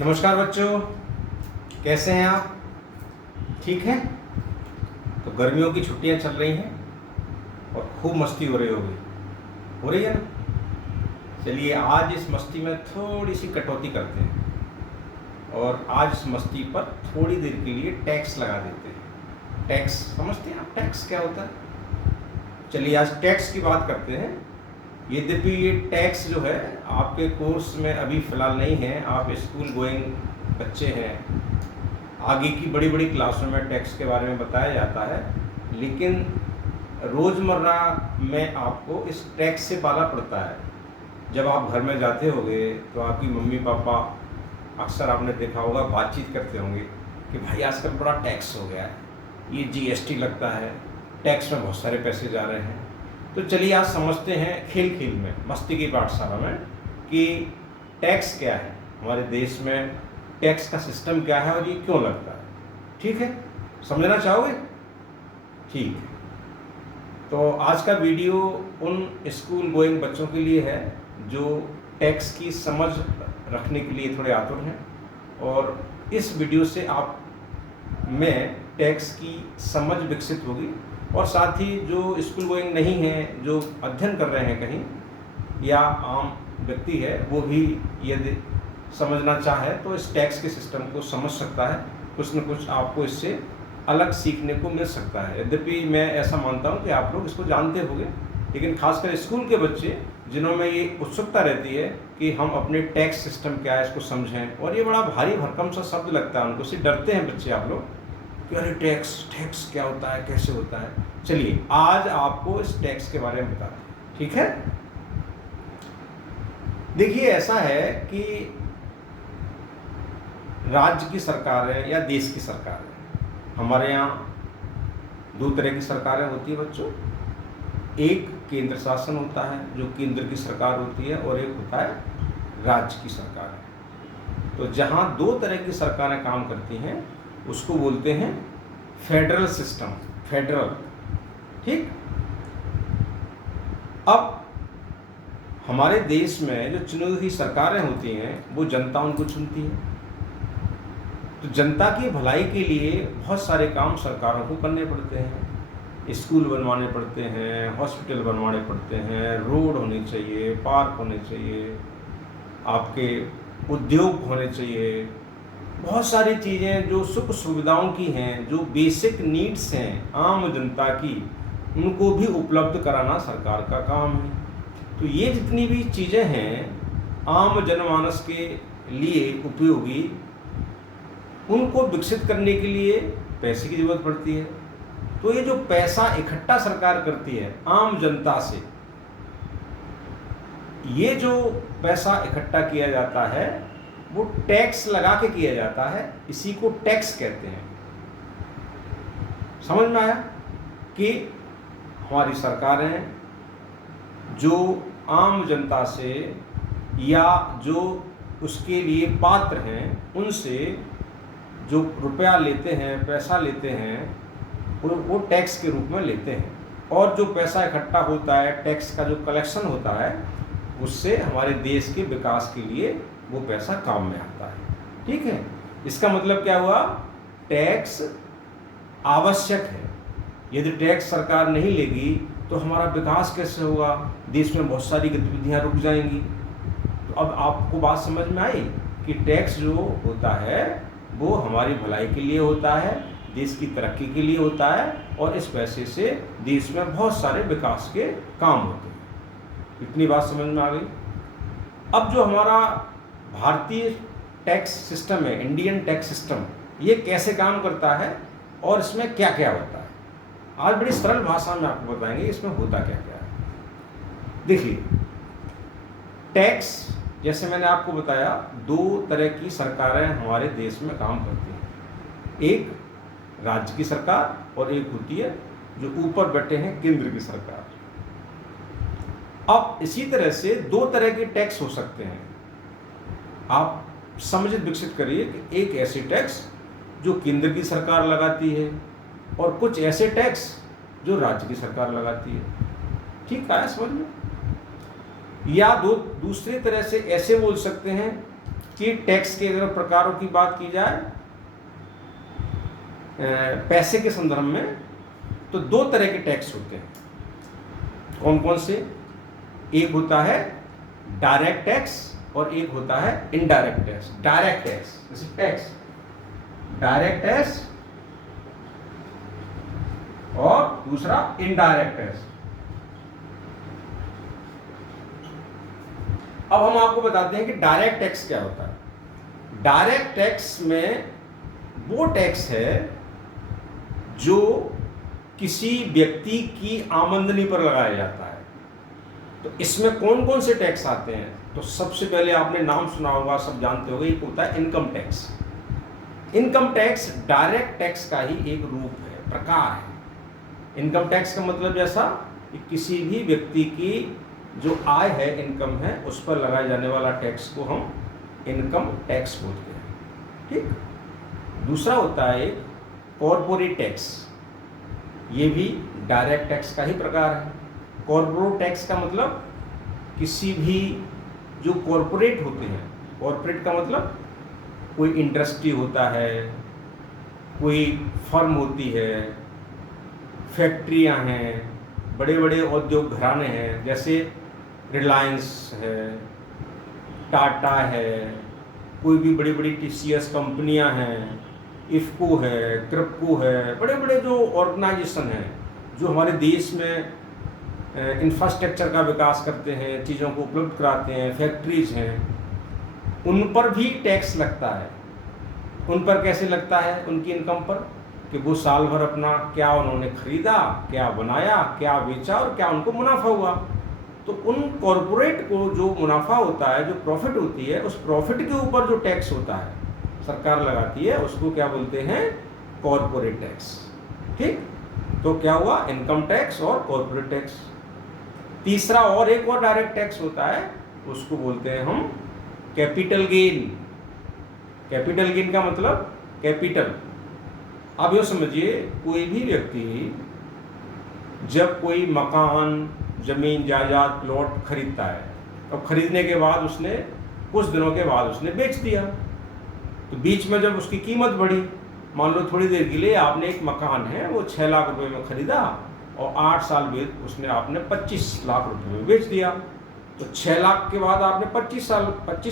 नमस्कार बच्चों, कैसे हैं आप? ठीक हैं? तो गर्मियों की छुट्टियां चल रही हैं और खूब मस्ती हो रही है ना? चलिए आज इस मस्ती में थोड़ी सी कटौती करते हैं और आज इस मस्ती पर थोड़ी देर के लिए टैक्स लगा देते हैं। टैक्स समझते हैं आप? टैक्स क्या होता है? चलिए आज टैक्स की बात करते हैं। यद्यपि ये टैक्स जो है आपके कोर्स में अभी फ़िलहाल नहीं है, आप स्कूल गोइंग बच्चे हैं, आगे की बड़ी बड़ी क्लासों में टैक्स के बारे में बताया जाता है, लेकिन रोज़मर्रा में आपको इस टैक्स से पाला पड़ता है। जब आप घर में जाते होंगे तो आपकी मम्मी पापा अक्सर आपने देखा होगा बातचीत करते होंगे कि भाई आजकल बड़ा टैक्स हो गया है, ये जीएसटी लगता है, टैक्स में बहुत सारे पैसे जा रहे हैं। तो चलिए आज समझते हैं खेल खेल में, मस्ती की पाठशाला में, कि टैक्स क्या है, हमारे देश में टैक्स का सिस्टम क्या है और ये क्यों लगता है। ठीक है, समझना चाहोगे? ठीक है, तो आज का वीडियो उन स्कूल गोइंग बच्चों के लिए है जो टैक्स की समझ रखने के लिए थोड़े आतुर हैं, और इस वीडियो से आप में टैक्स की समझ विकसित होगी। और साथ ही जो स्कूल गोइंग नहीं है, जो अध्ययन कर रहे हैं कहीं, या आम व्यक्ति है, वो भी यदि समझना चाहे तो इस टैक्स के सिस्टम को समझ सकता है। कुछ न कुछ आपको इससे अलग सीखने को मिल सकता है। यद्यपि मैं ऐसा मानता हूँ कि आप लोग इसको जानते होंगे, लेकिन खासकर स्कूल के बच्चे जिन्होंने ये उत्सुकता रहती है कि हम अपने टैक्स सिस्टम क्या है इसको समझें, और ये बड़ा भारी भरकम सा शब्द लगता है उनको, इससे डरते हैं बच्चे आप लोग कि अरे टैक्स क्या होता है, कैसे होता है। चलिए आज आपको इस टैक्स के बारे में बताते हैं। ठीक है, देखिए ऐसा है कि राज्य की सरकार है या देश की सरकार है, हमारे यहाँ दो तरह की सरकारें होती है बच्चों। एक केंद्र शासन होता है जो केंद्र की सरकार होती है, और एक होता है राज्य की सरकार है। तो जहाँ दो तरह की सरकारें काम करती हैं उसको बोलते हैं फेडरल सिस्टम, फेडरल। ठीक, अब हमारे देश में जो चुनी हुई सरकारें होती हैं वो जनता उनको चुनती है। तो जनता की भलाई के लिए बहुत सारे काम सरकारों को करने पड़ते हैं। स्कूल बनवाने पड़ते हैं, हॉस्पिटल बनवाने पड़ते हैं, रोड होने चाहिए, पार्क होने चाहिए, आपके उद्योग होने चाहिए, बहुत सारी चीज़ें जो सुख सुविधाओं की हैं, जो बेसिक नीड्स हैं आम जनता की, उनको भी उपलब्ध कराना सरकार का काम है। तो ये जितनी भी चीज़ें हैं आम जनमानस के लिए उपयोगी, उनको विकसित करने के लिए पैसे की ज़रूरत पड़ती है। तो ये जो पैसा इकट्ठा सरकार करती है आम जनता से, ये जो पैसा इकट्ठा किया जाता है वो टैक्स लगा के किया जाता है, इसी को टैक्स कहते हैं। समझ में आया कि हमारी सरकारें जो आम जनता से या जो उसके लिए पात्र हैं उनसे जो रुपया लेते हैं, पैसा लेते हैं, वो टैक्स के रूप में लेते हैं। और जो पैसा इकट्ठा होता है, टैक्स का जो कलेक्शन होता है, उससे हमारे देश के विकास के लिए वो पैसा काम में आता है। ठीक है, इसका मतलब क्या हुआ? टैक्स आवश्यक है। यदि टैक्स सरकार नहीं लेगी तो हमारा विकास कैसे होगा? देश में बहुत सारी गतिविधियां रुक जाएंगी। तो अब आपको बात समझ में आई कि टैक्स जो होता है वो हमारी भलाई के लिए होता है, देश की तरक्की के लिए होता है, और इस पैसे से देश में बहुत सारे विकास के काम होते हैं। इतनी बात समझ में आ गई। अब जो हमारा भारतीय टैक्स सिस्टम है, इंडियन टैक्स सिस्टम, ये कैसे काम करता है और इसमें क्या क्या होता है, आज बड़ी सरल भाषा में आपको बताएंगे इसमें होता क्या क्या है। देखिए, टैक्स जैसे मैंने आपको बताया, दो तरह की सरकारें हमारे देश में काम करती हैं। एक राज्य की सरकार और एक होती है जो ऊपर बैठे हैं केंद्र की सरकार। अब इसी तरह से दो तरह के टैक्स हो सकते हैं। आप समझ विकसित करिए कि एक ऐसे टैक्स जो केंद्र की सरकार लगाती है और कुछ ऐसे टैक्स जो राज्य की सरकार लगाती है। ठीक है समझ में? या दूसरी तरह से ऐसे बोल सकते हैं कि टैक्स के अगर प्रकारों की बात की जाए पैसे के संदर्भ में, तो दो तरह के टैक्स होते हैं। कौन कौन से? एक होता है डायरेक्ट टैक्स और एक होता है इनडायरेक्ट टैक्स। डायरेक्ट टैक्स जैसे टैक्स, डायरेक्ट टैक्स, और दूसरा इनडायरेक्ट टैक्स। अब हम आपको बताते हैं कि डायरेक्ट टैक्स क्या होता है। डायरेक्ट टैक्स में वो टैक्स है जो किसी व्यक्ति की आमदनी पर लगाया जाता है। तो इसमें कौन कौन से टैक्स आते हैं? तो सबसे पहले आपने नाम सुना होगा, सब जानते होंगे, एक होता है income tax. Income tax direct tax का ही एक रूप है, प्रकार है। इनकम टैक्स का मतलब जैसा कि किसी भी व्यक्ति की जो आय है, इनकम है, उस पर लगाए जाने वाला टैक्स को हम इनकम टैक्स बोलते हैं। ठीक। दूसरा होता है एक कॉर्पोरेट टैक्स। ये भी डायरेक्ट टैक्स का ही प्रकार है। कॉर्पोरेट टैक्स का मतलब किसी भी जो कॉर्पोरेट होते हैं, कॉर्पोरेट का मतलब कोई इंडस्ट्री होता है, कोई फर्म होती है, फैक्ट्रियां हैं, बड़े बड़े औद्योग घराने हैं, जैसे रिलायंस है, टाटा है, कोई भी बड़ी बड़ी TCS कंपनियां हैं, इफ्को है, क्रिप्को है, बड़े बड़े जो ऑर्गेनाइजेशन हैं जो हमारे देश में इंफ्रास्ट्रक्चर का विकास करते हैं, चीज़ों को उपलब्ध कराते हैं, फैक्ट्रीज हैं, उन पर भी टैक्स लगता है। उन पर कैसे लगता है? उनकी इनकम पर, कि वो साल भर अपना क्या उन्होंने खरीदा, क्या बनाया, क्या बेचा और क्या उनको मुनाफा हुआ। तो उन कॉरपोरेट को जो मुनाफा होता है, जो प्रॉफिट होती है, उस प्रॉफिट के ऊपर जो टैक्स होता है सरकार लगाती है, उसको क्या बोलते हैं? Corporate tax. ठीक। तो क्या हुआ? इनकम टैक्स और कॉरपोरेट टैक्स। तीसरा और एक और डायरेक्ट टैक्स होता है, उसको बोलते हैं हम कैपिटल गेन। कैपिटल गेन का मतलब कैपिटल। अब ये समझिए, कोई भी व्यक्ति जब कोई मकान, जमीन, जायदाद, प्लॉट खरीदता है, और खरीदने के बाद उसने कुछ दिनों के बाद उसने बेच दिया, तो बीच में जब उसकी कीमत बढ़ी, मान लो थोड़ी देर के लिए आपने एक मकान है वो 6 लाख रुपए में खरीदा और 8 साल बाद उसने आपने 25 लाख रुपए में बेच दिया। तो 6 लाख के बाद आपने 25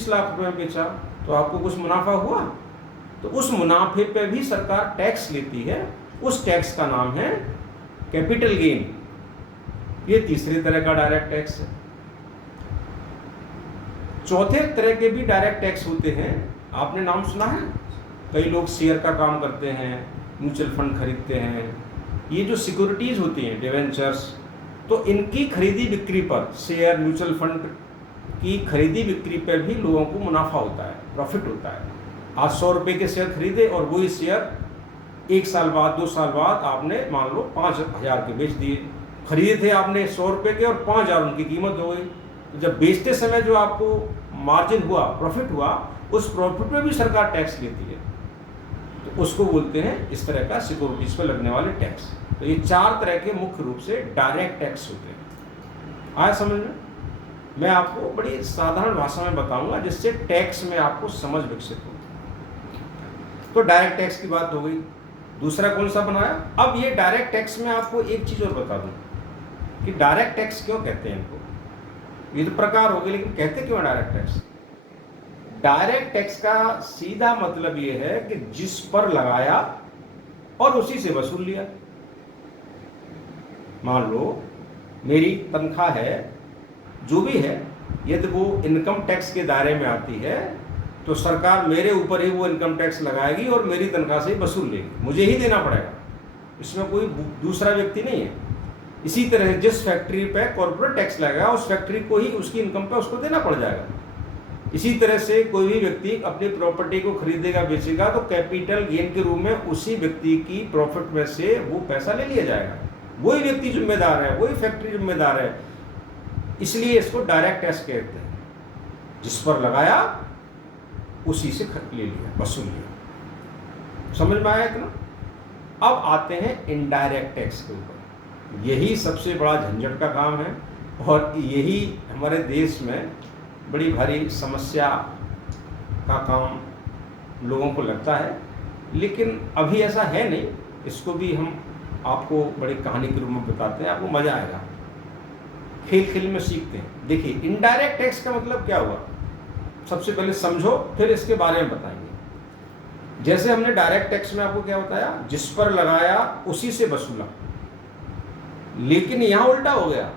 लाख रुपए में बेचा, तो आपको कुछ मुनाफा हुआ। तो उस मुनाफे पे भी सरकार टैक्स लेती है। उस टैक्स का नाम है कैपिटल गेन। ये तीसरे तरह का डायरेक्ट टैक्स है। चौथे तरह के भी डायरेक्ट टैक्स होते हैं। आपने नाम सुना है? कई लोग शेयर का काम करते हैं, म्यूचुअल फंड खरीदते हैं। ये जो सिक्योरिटीज़ होती हैं, डिवेंचर्स, तो इनकी खरीदी बिक्री पर, शेयर, म्यूचुअल फंड की खरीदी बिक्री पर भी लोगों को मुनाफा होता है, प्रॉफिट होता है। आज 100 रुपये के शेयर खरीदे और वही शेयर 1 साल बाद, 2 साल बाद आपने मान लो 5,000 के बेच दिए। खरीदे थे आपने 100 रुपये के और 5,000 उनकी कीमत हो गई। तो जब बेचते समय जो आपको मार्जिन हुआ, प्रॉफिट हुआ, उस प्रॉफिट में भी सरकार टैक्स लेती है। तो उसको बोलते हैं इस तरह का सिक्योरिटीज पर लगने वाले टैक्स। तो ये 4 तरह के मुख्य रूप से डायरेक्ट टैक्स होते हैं। आया समझ में? मैं आपको बड़ी साधारण भाषा में बताऊंगा जिससे टैक्स में आपको समझ विकसित हो। तो डायरेक्ट टैक्स की बात हो गई। दूसरा कौन सा बनाया? अब ये डायरेक्ट टैक्स में आपको एक चीज़ और बता दूं कि डायरेक्ट टैक्स क्यों कहते हैं इनको। ये तो प्रकार हो गए, लेकिन कहते क्यों डायरेक्ट टैक्स? डायरेक्ट टैक्स का सीधा मतलब ये है कि जिस पर लगाया और उसी से वसूल लिया। मान लो मेरी तनख्वाह है, जो भी है, यदि वो इनकम टैक्स के दायरे में आती है तो सरकार मेरे ऊपर ही वो इनकम टैक्स लगाएगी और मेरी तनख्वाह से ही वसूल लेगी। मुझे ही देना पड़ेगा, इसमें कोई दूसरा व्यक्ति नहीं है। इसी तरह जिस फैक्ट्री पे कॉर्पोरेट टैक्स लगेगा, उस फैक्ट्री को ही उसकी इनकम पे उसको देना पड़ जाएगा। इसी तरह से कोई भी व्यक्ति अपनी प्रॉपर्टी को खरीदेगा, बेचेगा, तो कैपिटल गेन के रूप में उसी व्यक्ति की प्रॉफिट में से वो पैसा ले लिया जाएगा। वही व्यक्ति जिम्मेदार है, वही फैक्ट्री जिम्मेदार है। इसलिए इसको डायरेक्ट टैक्स कहते हैं। जिस पर लगाया उसी से ले लिया, वसूल लिया। समझ में आया इतना? अब आते हैं इनडायरेक्ट टैक्स के ऊपर। यही सबसे बड़ा झंझट का काम है और यही हमारे देश में बड़ी भारी समस्या का काम लोगों को लगता है, लेकिन अभी ऐसा है नहीं। इसको भी हम आपको बड़ी कहानी के रूप में बताते हैं, आपको मज़ा आएगा, खेल खेल में सीखते हैं। देखिए, इनडायरेक्ट टैक्स का मतलब क्या हुआ, सबसे पहले समझो, फिर इसके बारे में बताएंगे। जैसे हमने डायरेक्ट टैक्स में आपको क्या बताया, जिस पर लगाया उसी से वसूला, लेकिन यहां उल्टा हो गया।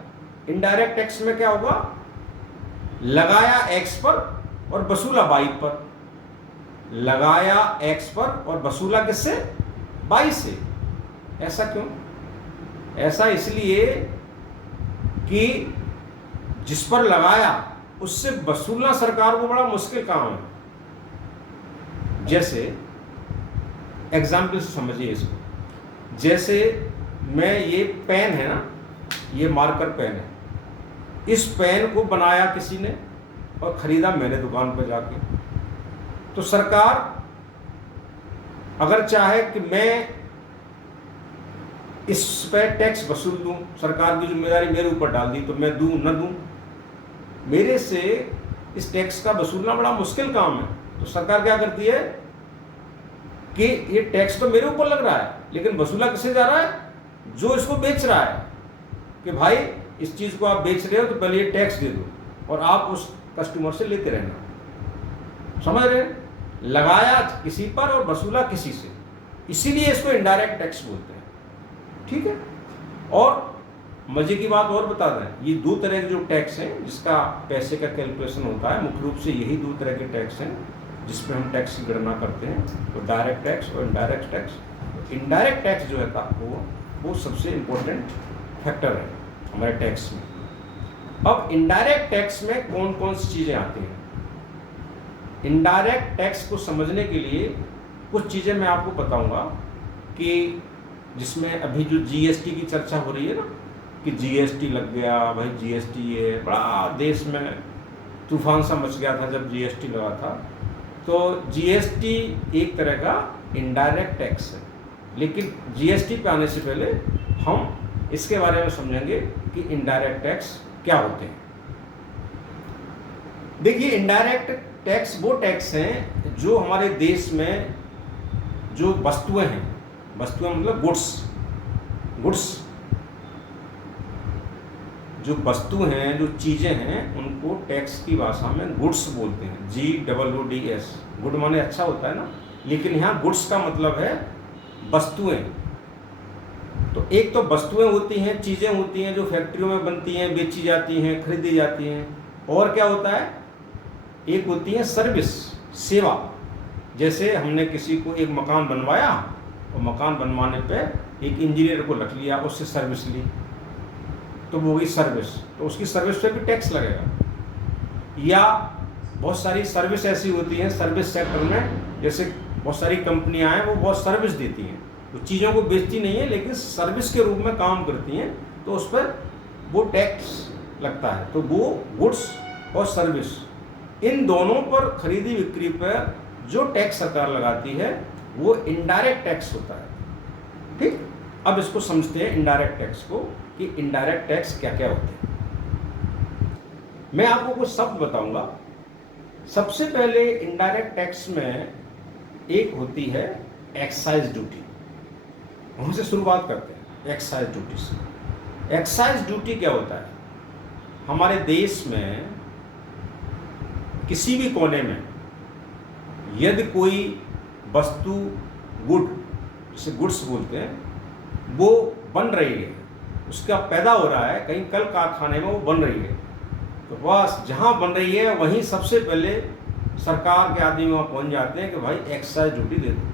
इनडायरेक्ट टैक्स में क्या होगा, लगाया एक्स पर और वसूला वाई पर। लगाया एक्स पर और वसूला किससे, वाई से। ऐसा क्यों? ऐसा इसलिए कि जिस पर लगाया उससे वसूलना सरकार को बड़ा मुश्किल काम है। जैसे एग्जाम्पल से समझिए इसको। जैसे मैं, ये पेन है ना, ये मार्कर पेन है, इस पेन को बनाया किसी ने और ख़रीदा मैंने दुकान पर जाके। तो सरकार अगर चाहे कि मैं इस पर टैक्स वसूल दूं, सरकार की जिम्मेदारी मेरे ऊपर डाल दी, तो मैं दूं न दूं, मेरे से इस टैक्स का वसूलना बड़ा मुश्किल काम है। तो सरकार क्या करती है कि ये टैक्स तो मेरे ऊपर लग रहा है, लेकिन वसूला किससे जा रहा है, जो इसको बेच रहा है, कि भाई इस चीज़ को आप बेच रहे हो तो पहले ये टैक्स दे दो और आप उस कस्टमर से लेते रहना। समझ रहे हैं? लगाया किसी पर और वसूला किसी से, इसीलिए इसको इनडायरेक्ट टैक्स बोलते हैं। ठीक है। और मजे की बात और बता दें, ये दो तरह के जो टैक्स हैं जिसका पैसे का कैलकुलेशन होता है, मुख्य रूप से यही दो तरह के टैक्स हैं जिस पर हम टैक्स की गणना करते हैं, तो डायरेक्ट टैक्स और इनडायरेक्ट टैक्स। इनडायरेक्ट टैक्स जो है वो सबसे इम्पोर्टेंट फैक्टर है हमारे टैक्स में। अब इनडायरेक्ट टैक्स में कौन कौन सी चीज़ें आती हैं? इनडायरेक्ट टैक्स को समझने के लिए कुछ चीज़ें मैं आपको बताऊंगा, कि जिसमें अभी जो जीएसटी की चर्चा हो रही है ना, कि जीएसटी लग गया भाई, जीएसटी ये बड़ा देश में तूफान सा मच गया था जब जीएसटी लगा था। तो जीएसटी एक तरह का इनडायरेक्ट टैक्स है, लेकिन जीएसटी पे आने से पहले हम इसके बारे में समझेंगे कि इनडायरेक्ट टैक्स क्या होते हैं। देखिए, इनडायरेक्ट टैक्स वो टैक्स हैं जो हमारे देश में जो वस्तुएं हैं, वस्तुएं मतलब गुड्स, जो वस्तु हैं, जो चीज़ें हैं, उनको टैक्स की भाषा में गुड्स बोलते हैं। GOODS, गुड माने अच्छा होता है ना, लेकिन यहाँ गुड्स का मतलब है वस्तुएं। तो एक तो वस्तुएं होती हैं, चीज़ें होती हैं जो फैक्ट्रियों में बनती हैं, बेची जाती हैं, खरीदी जाती हैं। और क्या होता है, एक होती है सर्विस, सेवा। जैसे हमने किसी को एक मकान बनवाया और मकान बनवाने पे एक इंजीनियर को रख लिया, उससे सर्विस ली, तो वो हुई सर्विस, तो उसकी सर्विस पे भी टैक्स लगेगा। या बहुत सारी सर्विस ऐसी होती हैं सर्विस सेक्टर में, जैसे बहुत सारी कंपनियां हैं, वो बहुत सर्विस देती हैं, वो चीज़ों को बेचती नहीं है लेकिन सर्विस के रूप में काम करती हैं, तो उस पर वो टैक्स लगता है। तो वो गुड्स और सर्विस, इन दोनों पर खरीदी बिक्री पर जो टैक्स सरकार लगाती है वो इनडायरेक्ट टैक्स होता है। ठीक, अब इसको समझते हैं इनडायरेक्ट टैक्स को, कि इनडायरेक्ट टैक्स क्या क्या होते हैं। मैं आपको कुछ शब्द बताऊंगा। सबसे पहले इनडायरेक्ट टैक्स में एक होती है एक्साइज ड्यूटी, वहां से शुरुआत करते हैं, एक्साइज ड्यूटी से। एक्साइज ड्यूटी क्या होता है? हमारे देश में किसी भी कोने में यदि कोई वस्तु, गुड, जिसे गुड्स बोलते हैं, वो बन रही है, उसका पैदा हो रहा है कहीं कल कारखाने में, वो बन रही है, तो बस जहाँ बन रही है वहीं सबसे पहले सरकार के आदमी वहाँ पहुँच जाते हैं कि भाई एक्साइज ड्यूटी दे दो।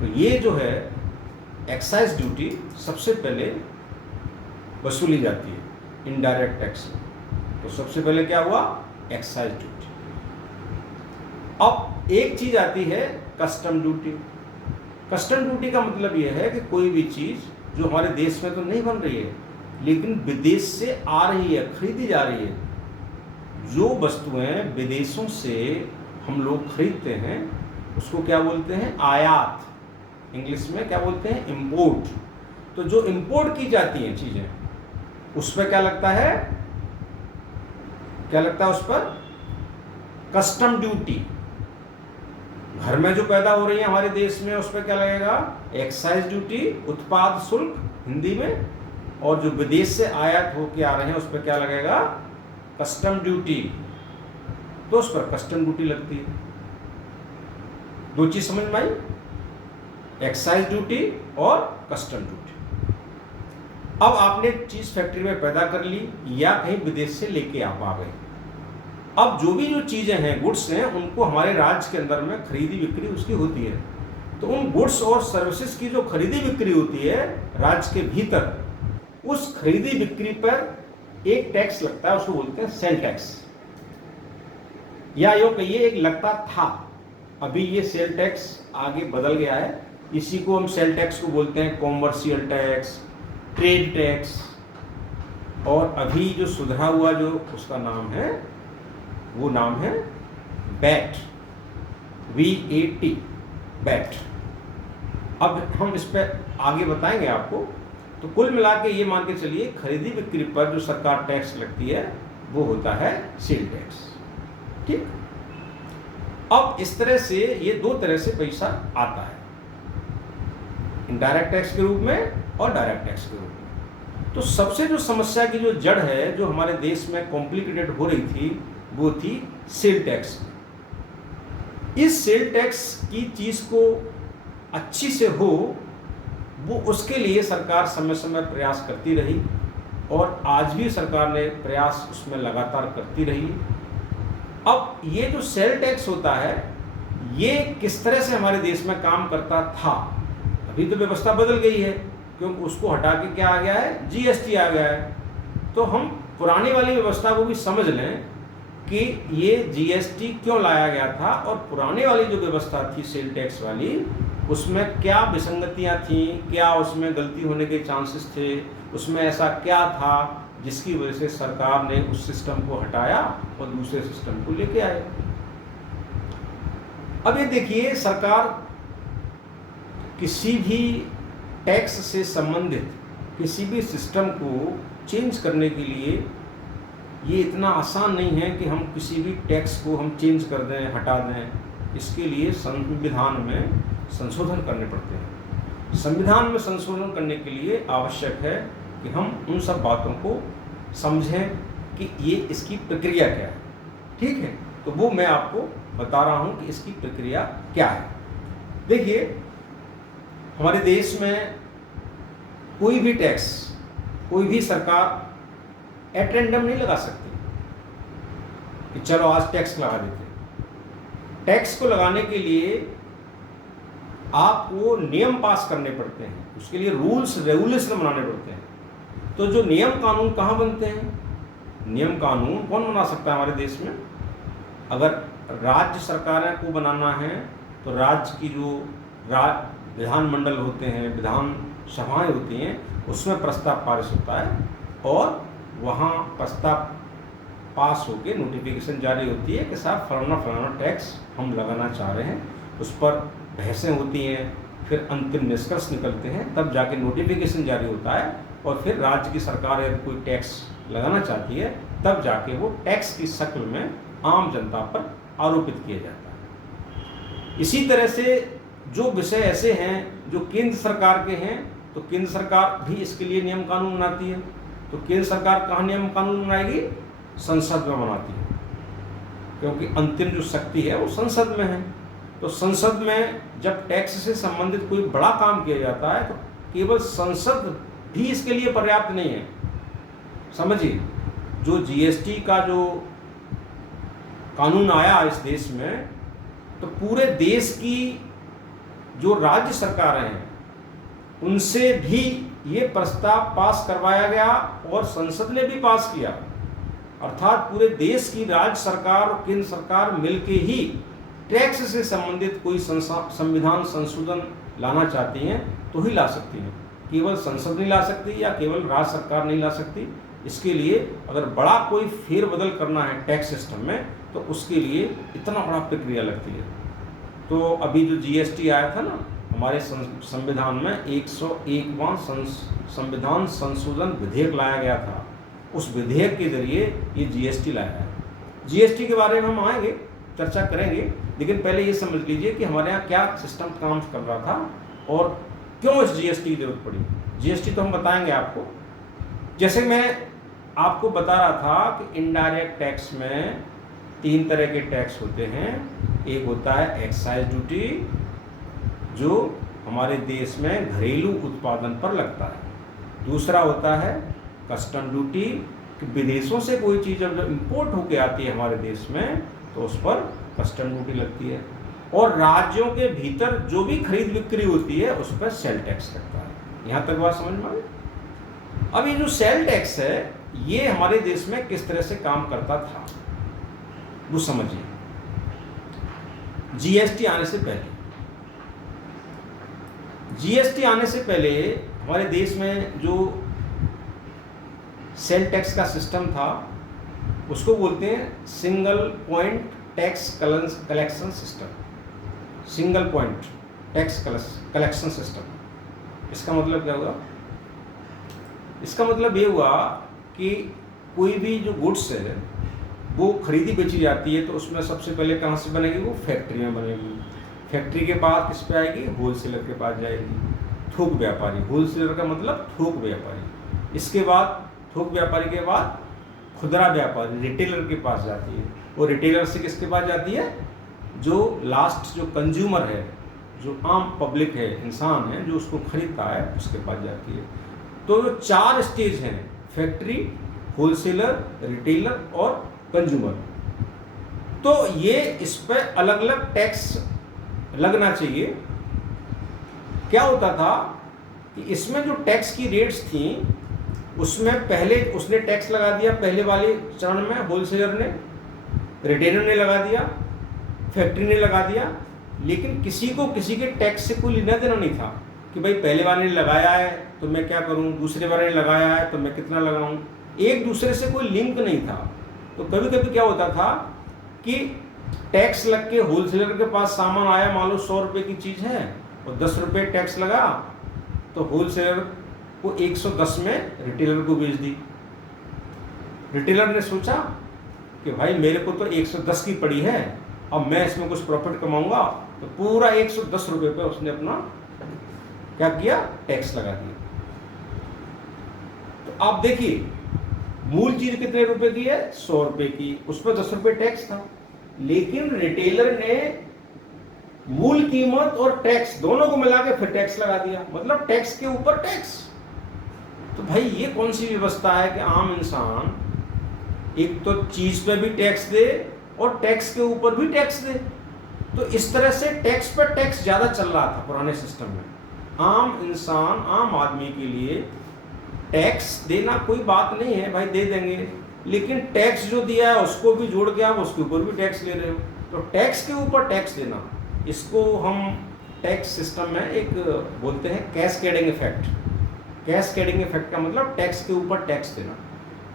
तो ये जो है एक्साइज ड्यूटी सबसे पहले वसूली जाती है इनडायरेक्ट टैक्स में। तो सबसे पहले क्या हुआ, एक्साइज ड्यूटी। अब एक चीज आती है कस्टम ड्यूटी। कस्टम ड्यूटी का मतलब यह है कि कोई भी चीज जो हमारे देश में तो नहीं बन रही है लेकिन विदेश से आ रही है, खरीदी जा रही है, जो वस्तुएं विदेशों से हम लोग खरीदते हैं उसको क्या बोलते हैं, आयात। इंग्लिश में क्या बोलते हैं, इंपोर्ट। तो जो इंपोर्ट की जाती हैं चीजें, उस पर क्या लगता है, क्या लगता है उस पर, कस्टम ड्यूटी, घर में जो पैदा हो रही है हमारे देश में उस पर क्या लगेगा, एक्साइज ड्यूटी, उत्पाद शुल्क हिंदी में, और जो विदेश से आयात होके आ रहे हैं उस पर क्या लगेगा, कस्टम ड्यूटी। तो उस पर कस्टम ड्यूटी लगती है। दो चीज समझ में आई, एक्साइज ड्यूटी और कस्टम ड्यूटी। अब आपने चीज फैक्ट्री में पैदा कर ली या कहीं विदेश से लेके आप आ गए, अब जो भी जो चीजें हैं, गुड्स हैं, उनको हमारे राज्य के अंदर में खरीदी बिक्री उसकी होती है। तो उन गुड्स और सर्विसेज की जो खरीदी बिक्री होती है राज्य के भीतर, उस खरीदी बिक्री पर एक टैक्स लगता है, उसको बोलते हैं सेल टैक्स, या यूं कहिए एक लगता था, अभी ये सेल टैक्स आगे बदल गया है, इसी को हम सेल टैक्स को बोलते हैं कॉमर्शियल टैक्स, ट्रेड टैक्स, और अभी जो सुधरा हुआ जो उसका नाम है वो नाम है वैट, VAT, वैट। अब हम इस पर आगे बताएंगे आपको। तो कुल मिला के ये मान के चलिए खरीदी बिक्री पर जो सरकार टैक्स लगती है वो होता है सेल टैक्स, ठीक। अब इस तरह से ये दो तरह से पैसा आता है, इनडायरेक्ट टैक्स के रूप में और डायरेक्ट टैक्स के रूप में। तो सबसे जो समस्या की जो जड़ है जो हमारे देश में कॉम्प्लिकेटेड हो रही थी वो थी सेल टैक्स। इस सेल टैक्स की चीज को अच्छी से हो वो उसके लिए सरकार समय समय प्रयास करती रही, और आज भी सरकार ने प्रयास उसमें लगातार करती रही। अब ये जो सेल टैक्स होता है ये किस तरह से हमारे देश में काम करता था, अभी तो व्यवस्था बदल गई है क्योंकि उसको हटा के क्या आ गया है, GST आ गया है। तो हम पुरानी वाली व्यवस्था को भी समझ लें कि ये GST क्यों लाया गया था, और पुराने वाली जो व्यवस्था थी सेल टैक्स वाली उसमें क्या विसंगतियां थी, क्या उसमें गलती होने के चांसेस थे, उसमें ऐसा क्या था जिसकी वजह से सरकार ने उस सिस्टम को हटाया और दूसरे सिस्टम को लेके आए। अब ये देखिए, सरकार किसी भी टैक्स से संबंधित किसी भी सिस्टम को चेंज करने के लिए ये इतना आसान नहीं है कि हम किसी भी टैक्स को हम चेंज कर दें, हटा दें। इसके लिए संविधान में संशोधन करने पड़ते हैं। संविधान में संशोधन करने के लिए आवश्यक है कि हम उन सब बातों को समझें कि ये इसकी प्रक्रिया क्या है, ठीक है। तो वो मैं आपको बता रहा हूँ कि इसकी प्रक्रिया क्या है। देखिए, हमारे देश में कोई भी टैक्स कोई भी सरकार एट रैंडम नहीं लगा सकती कि चलो आज टैक्स लगा देते हैं। टैक्स को लगाने के लिए आपको नियम पास करने पड़ते हैं, उसके लिए रूल्स रेगुलेशन बनाने पड़ते हैं। तो जो नियम कानून कहाँ बनते हैं, नियम कानून कौन बना सकता है हमारे देश में? अगर राज्य सरकारें को बनाना है तो राज्य की जो विधानमंडल होते हैं, विधान सभाएं होती हैं, उसमें प्रस्ताव पारित होता है और वहाँ प्रस्ताव पास होकर नोटिफिकेशन जारी होती है कि साहब फलाना फलाना टैक्स हम लगाना चाह रहे हैं। उस पर बहसें होती हैं, फिर अंतिम निष्कर्ष निकलते हैं, तब जाके नोटिफिकेशन जारी होता है और फिर राज्य की सरकार यदि कोई टैक्स लगाना चाहती है तब जाके वो टैक्स की शक्ल में आम जनता पर आरोपित किया जाता है। इसी तरह से जो विषय ऐसे हैं जो केंद्र सरकार के हैं तो केंद्र सरकार भी इसके लिए नियम कानून बनाती है। तो केंद्र सरकार कहाँ नियम कानून बनाएगी? संसद में बनाती है, क्योंकि अंतिम जो शक्ति है वो संसद में है। तो संसद में जब टैक्स से संबंधित कोई बड़ा काम किया जाता है तो केवल संसद भी इसके लिए पर्याप्त नहीं है। समझिए, जो GST का जो कानून आया इस देश में, तो पूरे देश की जो राज्य सरकारें हैं उनसे भी ये प्रस्ताव पास करवाया गया और संसद ने भी पास किया। अर्थात पूरे देश की राज्य सरकार और केंद्र सरकार मिलके ही टैक्स से संबंधित कोई संविधान संशोधन लाना चाहती हैं तो ही ला सकती हैं। केवल संसद नहीं ला सकती या केवल राज्य सरकार नहीं ला सकती। इसके लिए अगर बड़ा कोई फेरबदल करना है टैक्स सिस्टम में तो उसके लिए इतना बड़ा प्रक्रिया लगती है। तो अभी जो GST आया था ना, हमारे संविधान में 101वां संविधान संशोधन विधेयक लाया गया था। उस विधेयक के जरिए ये GST लाया है। GST के बारे में हम आएंगे, चर्चा करेंगे, लेकिन पहले ये समझ लीजिए कि हमारे यहाँ क्या सिस्टम काम कर रहा था और क्यों इस जीएसटी की जरूरत पड़ी। जीएसटी तो हम बताएंगे आपको। जैसे मैं आपको बता रहा था कि इनडायरेक्ट टैक्स में 3 तरह के टैक्स होते हैं। एक होता है एक्साइज ड्यूटी, जो हमारे देश में घरेलू उत्पादन पर लगता है। दूसरा होता है कस्टम ड्यूटी, कि विदेशों से कोई चीज़ जब इंपोर्ट होके आती है हमारे देश में तो उस पर कस्टम ड्यूटी लगती है। और राज्यों के भीतर जो भी खरीद बिक्री होती है उस पर सेल टैक्स लगता है। यहाँ तक बात समझ में आ गई। अब ये जो सेल टैक्स है ये हमारे देश में किस तरह से काम करता था वो समझिए। जीएसटी आने से पहले हमारे देश में जो सेल टैक्स का सिस्टम था उसको बोलते हैं single point tax collection system. Single point tax collection system. इसका मतलब क्या हुआ? इसका मतलब ये हुआ कि कोई भी जो गुड्स है वो खरीदी बेची जाती है तो उसमें सबसे पहले कहाँ से बनेगी? वो फैक्ट्री में बनेगी। फैक्ट्री के बाद किस पे आएगी? होलसेलर के पास जाएगी, थोक व्यापारी। होलसेलर का मतलब थोक व्यापारी। इसके बाद थोक व्यापारी के बाद खुदरा व्यापारी रिटेलर के पास जाती है। वो रिटेलर से किसके पास जाती है? जो लास्ट जो कंज्यूमर है, जो आम पब्लिक है, इंसान है जो उसको खरीदता है उसके पास जाती है। तो जो 4 स्टेज हैं, फैक्ट्री, होलसेलर, रिटेलर और कंज्यूमर, तो ये इस पर अलग अलग टैक्स लगना चाहिए। क्या होता था कि इसमें जो टैक्स की रेट्स थी उसमें पहले उसने टैक्स लगा दिया, पहले वाले चरण में होलसेलर ने, रिटेलर ने लगा दिया, फैक्ट्री ने लगा दिया, लेकिन किसी को किसी के टैक्स से कोई लेना देना नहीं था कि भाई पहले वाले ने लगाया है तो मैं क्या करूं, दूसरे वाले ने लगाया है तो मैं कितना लगाऊं। एक दूसरे से कोई लिंक नहीं था। तो कभी कभी क्या होता था कि टैक्स लग के होलसेलर के पास सामान आया, मान लो 100 रुपये की चीज़ है और 10 रुपये टैक्स लगा, तो होलसेलर को 110 में रिटेलर को बेच दी। रिटेलर ने सोचा कि भाई मेरे को तो 110 की पड़ी है, अब मैं इसमें कुछ प्रॉफिट कमाऊंगा, तो पूरा 110 रुपये पे उसने अपना क्या किया? टैक्स लगा दिया। तो आप देखिए मूल चीज कितने रुपए की है? 100 रुपए की, उस पर 10 रुपये टैक्स था। लेकिन रिटेलर ने मूल कीमत और टैक्स दोनों को मिला के फिर टैक्स लगा दिया, मतलब टैक्स के ऊपर टैक्स। तो भाई ये कौन सी व्यवस्था है कि आम इंसान एक तो चीज पे भी टैक्स दे और टैक्स के ऊपर भी टैक्स दे? तो इस तरह से टैक्स पर टैक्स ज्यादा चल रहा था पुराने सिस्टम में। आम इंसान, आम आदमी के लिए टैक्स देना कोई बात नहीं है, भाई दे देंगे, लेकिन टैक्स जो दिया है उसको भी जोड़ के आप उसके ऊपर भी टैक्स ले रहे हो, तो टैक्स के ऊपर टैक्स देना, इसको हम टैक्स सिस्टम में एक बोलते हैं कैस्केडिंग इफेक्ट। कैस्केडिंग इफेक्ट का मतलब टैक्स के ऊपर टैक्स देना।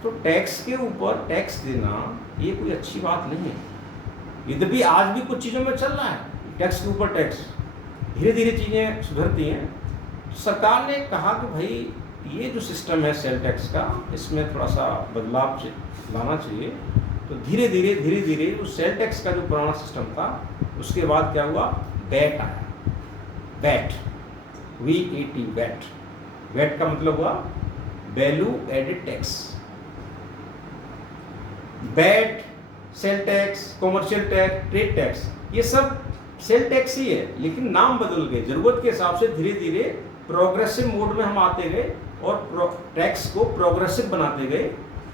तो टैक्स के ऊपर टैक्स देना ये कोई अच्छी बात नहीं है। यद्यपि आज भी कुछ चीज़ों में चल रहा है टैक्स के ऊपर टैक्स, धीरे धीरे चीज़ें सुधरती हैं। तो सरकार ने कहा कि भाई ये जो सिस्टम है सेल टैक्स का, इसमें थोड़ा सा बदलाव लाना चाहिए। तो धीरे धीरे जो सेल टैक्स का जो पुराना सिस्टम था उसके बाद क्या हुआ? वैट आया। VAT, VAT, VAT. वैट का मतलब हुआ value added tax. VAT, sale tax, commercial tax, trade tax, ये सब सेल टैक्स ही है, लेकिन नाम बदल गए। जरूरत के हिसाब से धीरे धीरे प्रोग्रेसिव मोड में हम आते गए और टैक्स को प्रोग्रेसिव बनाते गए।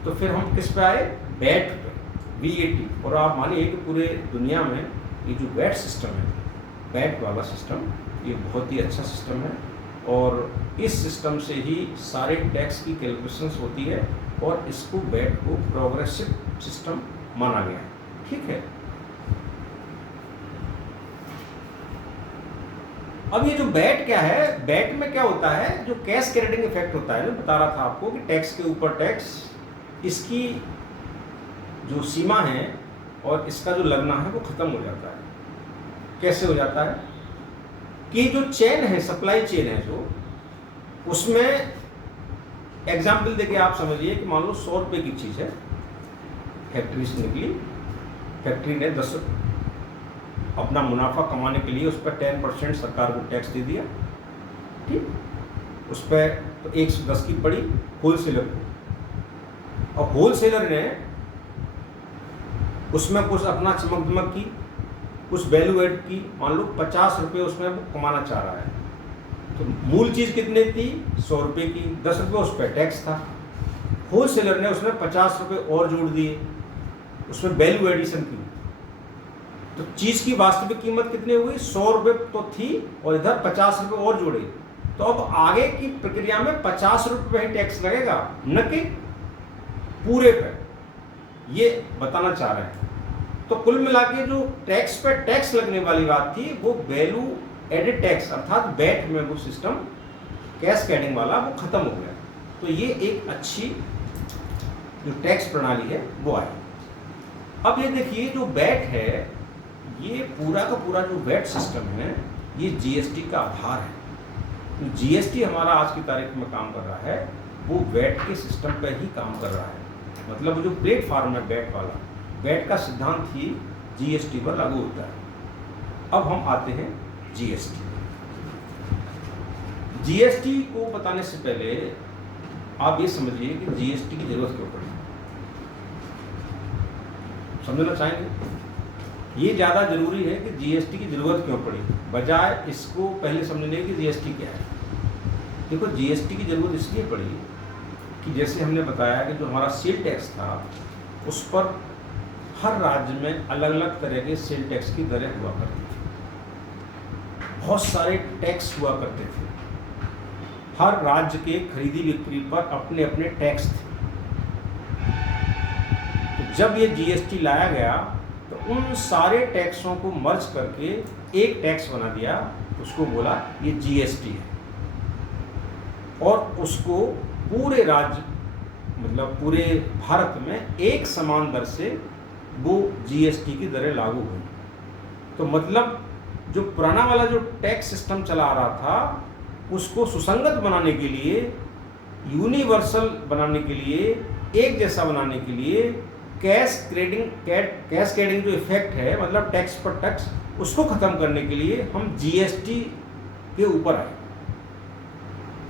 तो फिर हम किस पे आए? वैट पे, VAT। और आप मानिए कि पूरे दुनिया में ये जो वैट सिस्टम है, वैट वाला सिस्टम, ये बहुत ही अच्छा सिस्टम है और इस सिस्टम से ही सारे टैक्स की कैलकुलेशंस होती है और इसको वैट को प्रोग्रेसिव सिस्टम माना गया है। ठीक है। अब ये जो वैट क्या है, वैट में क्या होता है? जो कैस्केडिंग इफेक्ट होता है, मैं बता रहा था आपको कि टैक्स के ऊपर टैक्स, इसकी जो सीमा है और इसका जो लगना है वो खत्म हो जाता है। कैसे हो जाता है? कि जो चेन है, सप्लाई चेन है जो, उसमें एग्जाम्पल देके आप समझिए कि मान लो 100 रुपये की चीज़ है, फैक्ट्री से निकली, फैक्ट्री ने अपना मुनाफा कमाने के लिए उस पर 10% सरकार को टैक्स दे दिया, ठीक। उस पर तो 110 की पड़ी होलसेलर को, और होलसेलर ने उसमें कुछ अपना चमक दमक की, कुछ वैल्यू ऐड की, मान लो 50 रुपये उसमें वो कमाना चाह रहा है, तो मूल चीज़ कितनी थी, 100 रुपये की, 10 रुपये उस पर टैक्स था। होलसेलर ने उसमें 50 रुपये और जोड़ दिए, उसमें वैल्यू एडिशन की, तो चीज़ की वास्तविक कीमत कितनी हो गई, 100 रुपये तो थी और इधर 50 रुपये और जोड़े, तो अब आगे की प्रक्रिया में 50 रुपये ही टैक्स लगेगा, न कि पूरे पे, ये बताना चाह रहे हैं। तो कुल मिला के जो टैक्स पे टैक्स लगने वाली बात थी वो वैल्यू एडेड टैक्स अर्थात वैट में वो सिस्टम कैस्केडिंग वाला वो खत्म हो गया। तो ये एक अच्छी जो टैक्स प्रणाली है वो आई। अब ये देखिए जो वैट है, ये पूरा का पूरा जो वैट सिस्टम है ये जीएसटी का आधार है। तो जीएसटी हमारा आज की तारीख में काम कर रहा है वो वैट के सिस्टम पर ही काम कर रहा है, मतलब जो प्लेटफॉर्म है वैट वाला, वैट का सिद्धांत ही जीएसटी पर लागू होता है। अब हम आते हैं जीएसटी। जीएसटी को बताने से पहले आप ये समझिए कि जीएसटी की जरूरत क्यों पड़ी, समझना चाहेंगे? ये ज़्यादा जरूरी है कि जीएसटी की जरूरत क्यों पड़ी, बजाय इसको पहले समझने की जीएसटी क्या है। देखो जीएसटी की जरूरत इसलिए पड़ी कि जैसे हमने बताया कि जो हमारा सेल टैक्स था उस पर हर राज्य में अलग अलग तरह के सेल टैक्स की दरें हुआ करती थी, बहुत सारे टैक्स हुआ करते थे, हर राज्य के खरीदी बिक्री पर अपने अपने टैक्स थे। तो जब ये जीएसटी लाया गया तो उन सारे टैक्सों को मर्ज करके एक टैक्स बना दिया, उसको बोला ये जीएसटी है, और उसको पूरे राज्य मतलब पूरे भारत में एक समान दर से वो जीएसटी की दरें लागू हुई। तो मतलब जो पुराना वाला जो टैक्स सिस्टम चला आ रहा था उसको सुसंगत बनाने के लिए, यूनिवर्सल बनाने के लिए, एक जैसा बनाने के लिए कैस्केडिंग जो इफेक्ट है मतलब टैक्स पर टैक्स, उसको ख़त्म करने के लिए हम जीएसटी के ऊपर आए,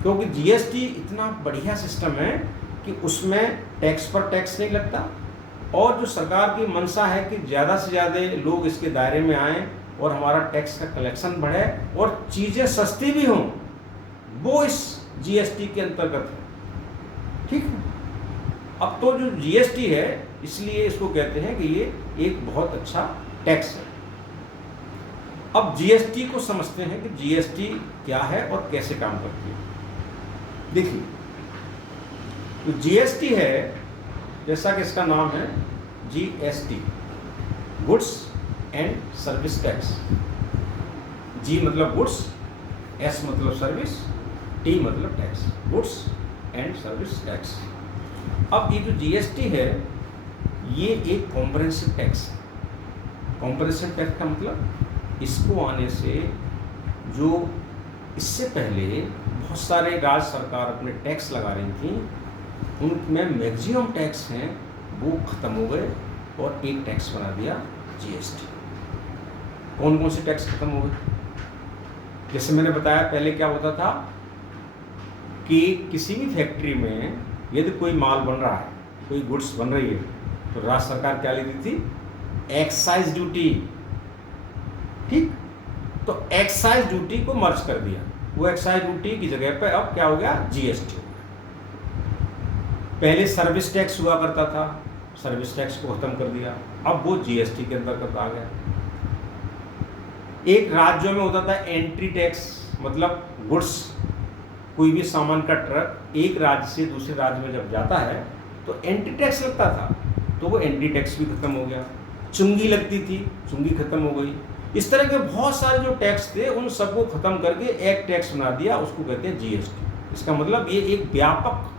क्योंकि जीएसटी इतना बढ़िया सिस्टम है कि उसमें टैक्स पर टैक्स नहीं लगता, और जो सरकार की मंशा है कि ज़्यादा से ज़्यादा लोग इसके दायरे में आएँ और हमारा टैक्स का कलेक्शन बढ़े और चीज़ें सस्ती भी हों, वो इस जीएसटी के अंतर्गत है, ठीक है। अब तो जो जीएसटी है इसलिए इसको कहते हैं कि ये एक बहुत अच्छा टैक्स है। अब जीएसटी को समझते हैं कि जीएसटी क्या है और कैसे काम करती है। देखिए तो जीएसटी है, जैसा कि इसका नाम है GST, goods and service tax. G मतलब गुड्स, एस मतलब सर्विस, टी मतलब tax, goods and service tax. अब ये जो जीएसटी है ये एक कॉम्प्रिहेंसिव टैक्स है। कॉम्प्रिहेंसिव टैक्स का मतलब इसको आने से जो इससे पहले बहुत सारे राज्य सरकार अपने टैक्स लगा रही थी उनमें मैक्सिमम टैक्स हैं वो ख़त्म हो गए और एक टैक्स बना दिया जीएसटी। कौन कौन से टैक्स ख़त्म हो गए? जैसे मैंने बताया पहले क्या होता था कि किसी भी फैक्ट्री में यदि कोई माल बन रहा है, कोई गुड्स बन रही है, तो राज्य सरकार क्या लेती थी? एक्साइज ड्यूटी, ठीक। तो एक्साइज ड्यूटी को मर्ज कर दिया, वो एक्साइज ड्यूटी की जगह पे अब क्या हो गया? जीएसटी हो गया। पहले सर्विस टैक्स हुआ करता था, सर्विस टैक्स को खत्म कर दिया, अब वो जीएसटी के अंतर्गत आ गया। एक राज्यों में होता था एंट्री टैक्स, मतलब गुड्स, कोई भी सामान का ट्रक एक राज्य से दूसरे राज्य में जब जाता है तो एंट्री टैक्स लगता था, तो वो एंट्री टैक्स भी खत्म हो गया। चुंगी लगती थी, चुंगी खत्म हो गई। इस तरह के बहुत सारे जो टैक्स थे उन सबको खत्म करके एक टैक्स बना दिया, उसको कहते हैं जीएसटी। इसका मतलब ये एक व्यापक